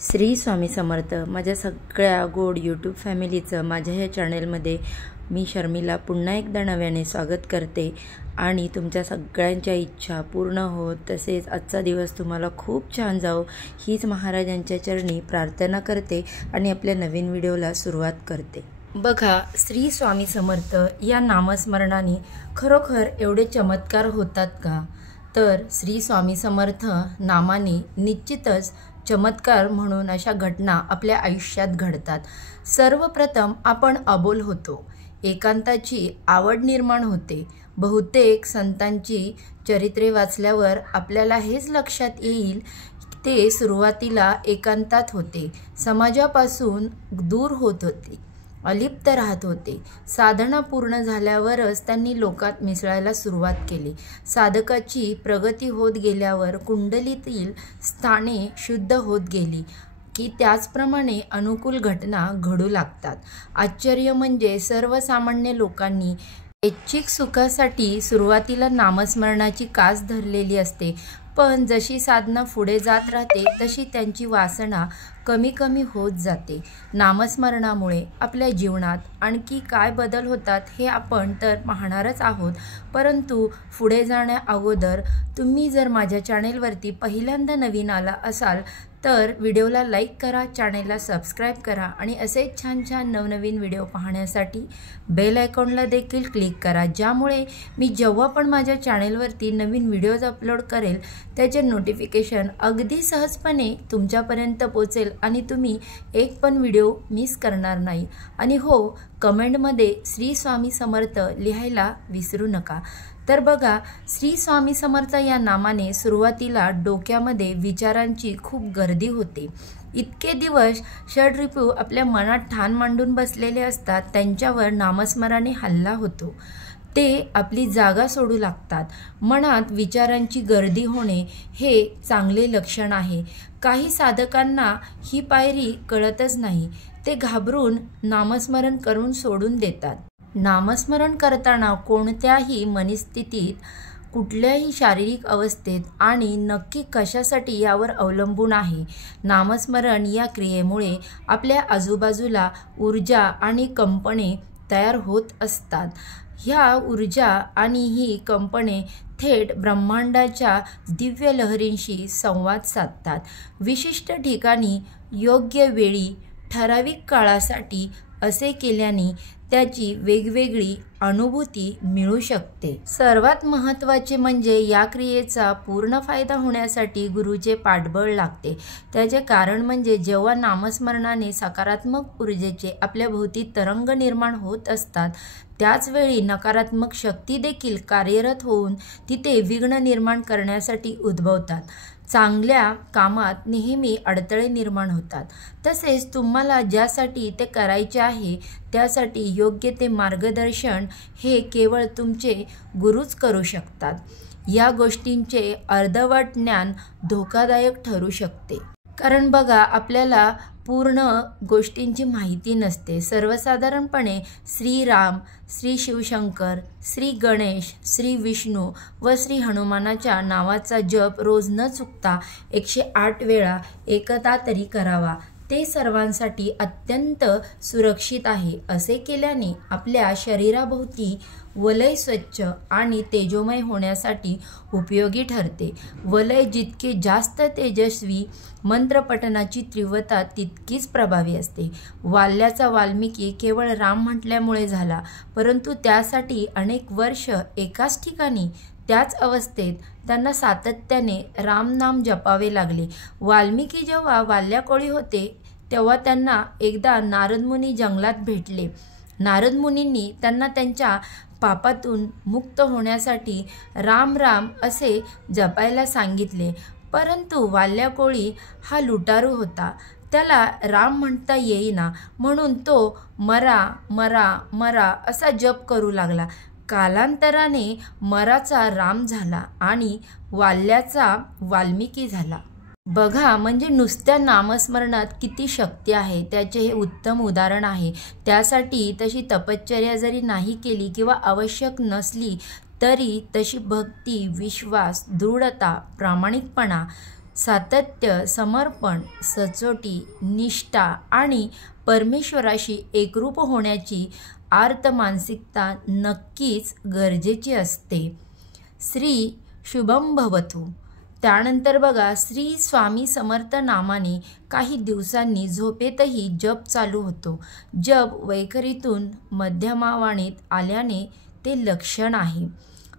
श्री स्वामी समर्थ। माझ्या सगळ्या गोड यूट्यूब फॅमिलीचं माझ्या ह्या चॅनलमध्ये मी शर्मिला पुन्हा एकदा नव्याने स्वागत करते आणि तुमच्या सगळ्यांच्या इच्छा पूर्ण होत तसेच आजचा दिवस तुम्हाला खूप छान जाओ हीच महाराजांच्या चरणी प्रार्थना करते आणि आपल्या नवीन व्हिडिओला सुरुवात करते। बघा, श्री स्वामी समर्थ या नामस्मरणाने खरोखर एवढे चमत्कार होतात का? तर श्री स्वामी समर्थ नामाने निश्चितच चमत्कार म्हणून अशा घटना आपल्या आयुष्यात घडतात। सर्वप्रथम आपण अबोल होतो, एकांताची आवड निर्माण होते। बहुतेक संतांची चरित्रे वाचल्यावर आपल्याला हेच लक्षात येईल ते सुरुवातीला एकांतात होते, समाजापासून दूर होत होते, अलिप्त राहत होते। साधना पूर्ण झाल्यावरच त्यांनी लोकात मिसळायला सुरुवात केली। साधकाची प्रगती होत गेल्यावर कुंडलीतील स्थाने शुद्ध होत गेली की त्याचप्रमाणे अनुकूल घटना घडू लागतात। आश्चर्य म्हणजे सर्वसामान्य लोकांनी ऐच्छिक सुखासाठी सुरुवातीला नामस्मरणाची कास धरलेली असते, पण जशी साधना पुढे जात राहते तशी त्यांची वासना कमी कमी होत जाते। नामस्मरणामुळे आपल्या जीवनात आणखी काय बदल होतात हे आपण तर पाहणारच आहोत, परंतु पुढे जाण्या अगोदर तुम्ही जर माझ्या चॅनेलवरती पहिल्यांदा नवीन आला असाल तर व्हिडिओला लाईक करा, चॅनेलला सबस्क्राईब करा आणि असे छान छान नवनवीन व्हिडिओ पाहण्यासाठी बेल आयकॉनला देखील क्लिक करा, ज्यामुळे मी जेव्हा पण माझ्या चॅनेलवरती नवीन व्हिडिओज अपलोड करेल त्याचे नोटिफिकेशन अगदी सहजपणे तुमच्यापर्यंत पोहोचेल आणि तुम्ही एक पण व्हिडिओ मिस करणार नाही। आणि हो, कमेंटमध्ये श्री स्वामी समर्थ लिहायला विसरू नका। तर बघा, श्री स्वामी समर्थ या नामाने सुरुवातीला डोक्यामध्ये विचारांची खूप गर्दी होते। इतके दिवस षडरिपू आपल्या मनात ठाण मांडून बसलेले असतात, त्यांच्यावर नामस्मरणाने हल्ला होतो, ते आपली जागा सोडू लागतात। मनात विचारांची गर्दी होणे हे चांगले लक्षण आहे। काही साधकांना ही पायरी कळतच नाही, ते घाबरून नामस्मरण करून सोडून देतात। नामस्मरण करताना कोणत्याही मनस्थितीत, कुठल्याही शारीरिक अवस्थेत आणि नक्की कशासाठी यावर अवलंबून आहे। नामस्मरण या क्रियेमुळे आपल्या आजूबाजूला ऊर्जा आणि कंपने तयार होत असतात। ह्या ऊर्जा आणि ही कंपने थेट ब्रह्मांडाच्या दिव्य लहरींशी संवाद साधतात। विशिष्ट ठिकाणी योग्य वेळी ठराविक काळासाठी असे केल्याने त्याची वेगवेगळी अनुभूती मिळू शकते। सर्वात महत्त्वाचे म्हणजे या क्रियेचा पूर्ण फायदा होण्यासाठी गुरुचे पाठबळ लागते। त्याचे कारण म्हणजे जेव्हा नामस्मरणाने सकारात्मक ऊर्जेचे आपल्या भोवती तरंग निर्माण होत असतात त्याचवेळी नकारात्मक शक्ती देखील कार्यरत होऊन तिथे विघ्न निर्माण करण्यासाठी उद्भवतात। चांगल्या कामात नेहमी अडथळे निर्माण होतात। तसेच तुम्हाला ज्यासाठी ते करायचे आहे त्यासाठी योग्य ते मार्गदर्शन हे केवळ तुमचे गुरुच करू शकतात। या गोष्टींचे अर्धवट ज्ञान धोकादायक ठरू शकते, कारण बघा, आपल्याला पूर्ण गोष्टींची माहिती नसते। सर्वसाधारणपणे श्रीराम, श्री शिवशंकर, श्री गणेश, श्री विष्णू व श्री हनुमानाच्या नावाचा जप रोज न चुकता 108 वेळा एकदा तरी करावा। ते सर्वांसाठी अत्यंत सुरक्षित आहे। असे केल्याने आपल्या शरीराभोवती वलय स्वच्छ आणि तेजोमय होण्यासाठी उपयोगी ठरते। वलय जितके जास्त तेजस्वी, मंत्रपठणाची तीव्रता तितकीच प्रभावी असते। वाल्याचा वाल्मिकी केवळ राम म्हटल्यामुळे झाला, परंतु त्यासाठी अनेक वर्ष एकाच ठिकाणी त्याच अवस्थेत त्यांना सातत्याने रामनाम जपावे लागले। वाल्मिकी जेव्हा वाल्याकोळी होते तेव्हा त्यांना एकदा नारद मुनी जंगलात भेटले। नारद मुनींनी त्यांना त्यांच्या पापातून मुक्त होण्यासाठी राम राम असे जपायला सांगितले, परंतु वाल्याकोळी हा लुटारू होता, त्याला राम म्हणता येईना, म्हणून तो मरा मरा मरा असा जप करू लागला। कालांतराने मराचा राम झाला आणि वाल्याचा वाल्मिकी झाला। बघा, म्हणजे नुसत्या नामस्मरणात किती शक्ती आहे त्याचे हे उत्तम उदाहरण आहे। त्यासाठी तशी तपश्चर्या जरी नाही केली किंवा आवश्यक नसली तरी तशी भक्ती, विश्वास, दृढता, प्रामाणिकपणा सातत्य, समर्पण, सचोटी, निष्ठा आणि परमेश्वराशी एकरूप होण्याची आर्त मानसिकता नक्कीच गरजेची असते. श्री शुभम भवतु. त्यानंतर बघा, श्री स्वामी समर्थ नामाने काही दिवसांनी झोपेतही जप चालू होतो. जप वैखरीतून मध्यमावाणीत आल्याने ते लक्षण आहे.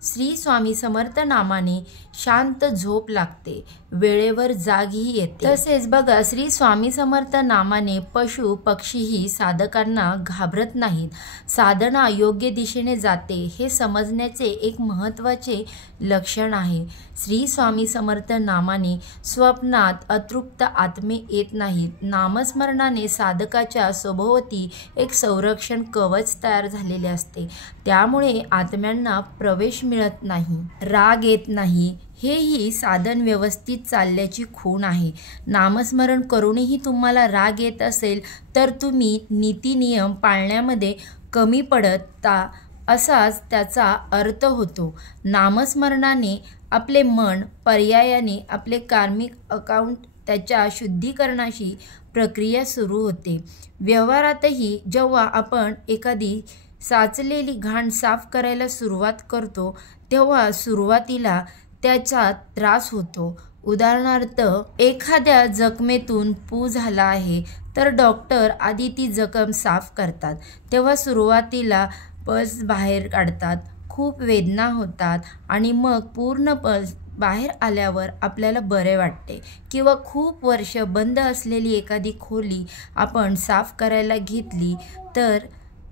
श्री स्वामी समर्थ नामाने शांत झोप लागते, वेळेवर जागही येते. तसेच बघा, श्री स्वामी समर्थ नामाने पशु पक्षीही साधकांना घाबरत नाहीत. साधना योग्य दिशेने जाते हे समजण्याचे एक महत्त्वाचे लक्षण आहे. श्री स्वामी समर्थ नामाने स्वप्नात अतृप्त आत्मे येत नाहीत. नामस्मरणाने साधकाच्या सभोवती एक संरक्षण कवच तयार झालेले असते, त्यामुळे आत्म्यांना प्रवेश मिळत नाही, राग येत नाही. हेही साधन व्यवस्थित चालल्याची खूण आहे. नामस्मरण करूनही तुम्हाला राग येत असेल तर तुम्ही नीतिनियम पाळण्यामध्ये कमी पडता असाच त्याचा अर्थ होतो. नामस्मरणाने आपले मन पर्यायाने आपले कार्मिक अकाउंट त्याच्या शुद्धीकरणाची प्रक्रिया सुरू होते. व्यवहारातही जेव्हा आपण एखादी साचलेली घाण साफ करायला सुरुवात करतो तेव्हा सुरुवातीला त्याचा त्रास होतो. उदाहरणार्थ, एखाद्या जखमेतून पू झाला आहे तर डॉक्टर आधी ती जखम साफ करतात. तेव्हा सुरुवातीला पस बाहेर काढतात, खूप वेदना होतात आणि मग पूर्ण पस बाहेर आल्यावर आपल्याला बरे वाटते. किंवा खूप वर्ष बंद असलेली एखादी खोली आपण साफ करायला घेतली तर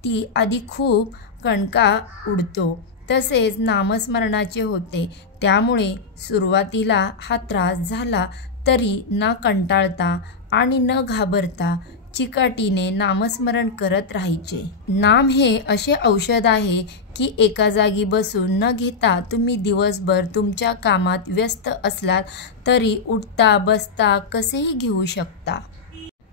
ती आधी खूप कणका उडतो. तसेच नामस्मरणाचे होते. त्यामुळे सुरुवातीला हा त्रास झाला तरी न कंटाळता आणि न घाबरता चिकाटीने नामस्मरण करत राहायचे. नाम हे असे औषध आहे की एका जागी बसून न घेता तुम्ही दिवसभर तुमच्या कामात व्यस्त असलात तरी उठता बसता कसेही घेऊ शकता.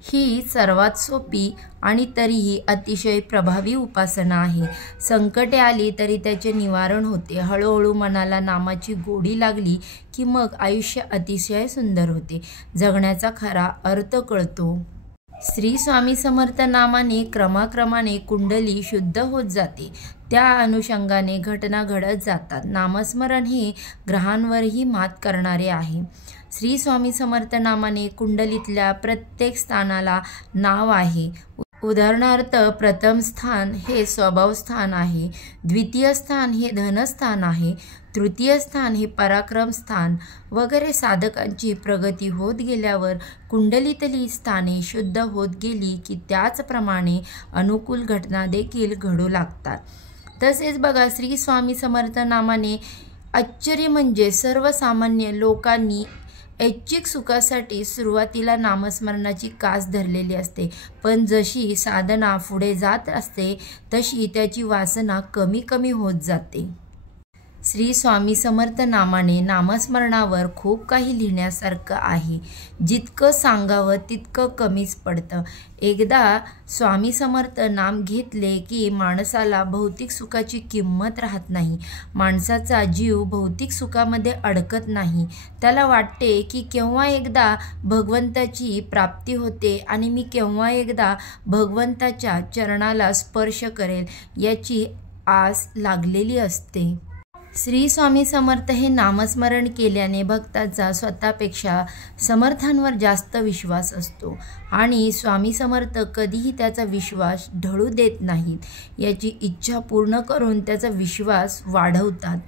ही सर्वात सोपी आणि तरीही अतिशय प्रभावी उपासना आहे. संकटे आली तरी त्याचे निवारण होते. हळूहळू मनाला नामाची गोडी लागली की मग आयुष्य अतिशय सुंदर होते. जगण्याचा खरा अर्थ कळतो. श्री स्वामी समर्थ नामाने क्रमाक्रमाने कुंडली शुद्ध होत जाते. त्या अनुषंगाने घटना घडत जातात. नामस्मरण हे ग्रहांवरही मात करणारे आहे. श्री स्वामी समर्थ नामाने कुंडलीतल्या प्रत्येक स्थानाला नाव आहे. उदाहरणार्थ, प्रथम स्थान हे स्वभाव स्थान आहे, द्वितीय स्थान हे धनस्थान आहे, तृतीय स्थान हे पराक्रम स्थान वगैरे. साधकांची प्रगती होत गेल्यावर कुंडलीतली स्थाने शुद्ध होत गेली की त्याचप्रमाणे अनुकूल घटना देखील घडू लागतात. तसेच बघा, श्री स्वामी समर्थ नामाने आश्चर्य म्हणजे सर्वसामान्य लोकांनी ऐच्छिक सुखासाठी सुरुवातीला नामस्मरणाची कास धरलेली असते, पण जशी साधना पुढे जात असते तशी त्याची वासना कमी कमी होत जाते. श्री स्वामी समर्थ नामाने नामस्मरणावर खूप काही लिहिण्यासारखं आहे. जितकं सांगावं तितकं कमीच पडतं. एकदा स्वामी समर्थ नाम घेतले की माणसाला भौतिक सुखाची किंमत राहत नाही. माणसाचा जीव भौतिक सुखामध्ये अडकत नाही. त्याला वाटते की केव्हा एकदा भगवंताची प्राप्ती होते आणि मी केव्हा एकदा भगवंताच्या चरणाला स्पर्श करेल याची आस लागलेली असते. श्री स्वामी समर्थ हे नामस्मरण केल्याने भक्ताचा स्वतःपेक्षा समर्थांवर जास्त विश्वास असतो आणि स्वामी समर्थ कधीही त्याचा विश्वास ढळू देत नाहीत. याची इच्छा पूर्ण करून त्याचा विश्वास वाढवतात.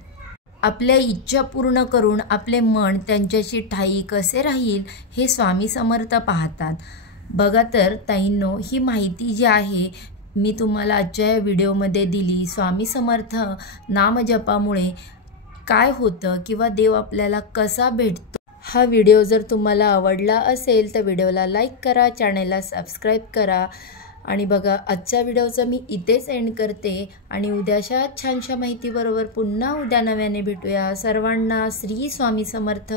आपल्या इच्छा पूर्ण करून आपले मन त्यांच्याशी ठायी कसे राहील हे स्वामी समर्थ पाहतात. बघा तर ताईंनो, ही माहिती जी आहे मी तुम्हाला आजच्या या व्हिडिओमध्ये दिली. स्वामी समर्थ नामजपामुळे काय होतं किंवा देव आपल्याला कसा भेटतो. हा व्हिडिओ जर तुम्हाला आवडला असेल तर व्हिडिओला लाईक करा, चॅनलला सबस्क्राईब करा आणि बघा आजच्या व्हिडिओचं मी इथेच एंड करते आणि उद्याच्या छानशा माहितीबरोबर पुन्हा उद्या नव्याने भेटूया. सर्वांना श्री स्वामी समर्थ.